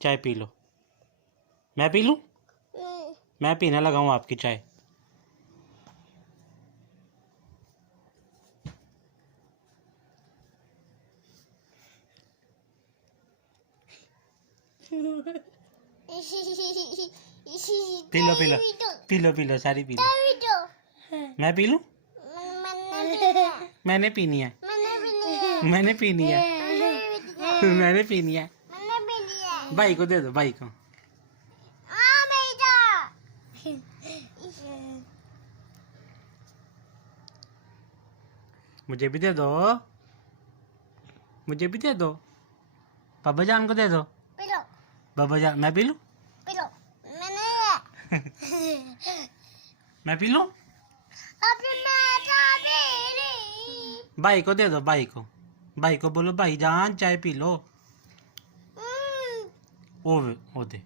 चाय P low. मैं P लूँ? मैं पीने लगा हूँ आपकी चाय। P low P low P low P low सारी पी लो। मैं पी लूँ? मैंने पीनी है। मैंने पीनी है। मैंने पीनी है। भाई को दे दो, भाई को। मुझे भी दे दो, मुझे भी दे दो। पापा जान को दे दो। पापा जान, मैं पी लूँ? मैं पी लूँ? भाई को दे दो, भाई को। भाई को बोलो भाई जान चाय पी लो। ओ दे।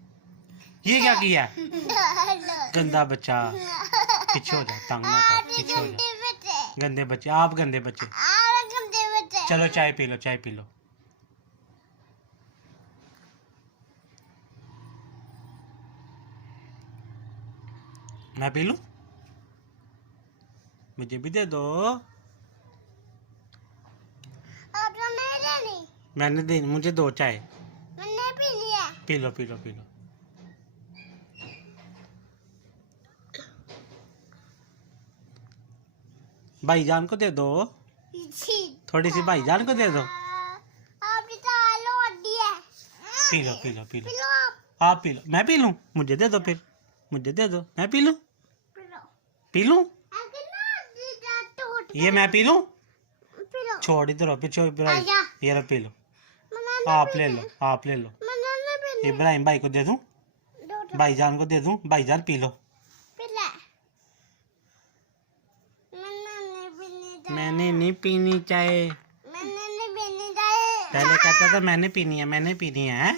ये क्या किया? गंदा बच्चा। पीछे हो जा, तंग ना कर, पीछे हो जा। गंदे बच्चे, आप गंदे बच्चे। चलो चाय पी लो, चाय पी लो। मैं पी लूँ? मुझे भी दे दो। मैंने दे, मुझे दो चाय। मैंने पी लिया। P low P low P low. भाईजान को दे दो। थोड़ी सी भाईजान को दे दो। P low P low P low. आप पी लो। मैं पी लूँ? मुझे दे दो फिर। मुझे दे दो, मैं पी लूँ? पी लूँ? ये मैं पी लूँ? छोड़ इधर हो, पीछे ये लो पी लो। आप ले लो, आप ले लो। इब्राहिम भाई को दे दूं? भाईजान को दे दूं? भाईजान पी लो। मैंने नहीं पीनी चाय। पहले कहता था मैंने पीनी है, मैंने पीनी है।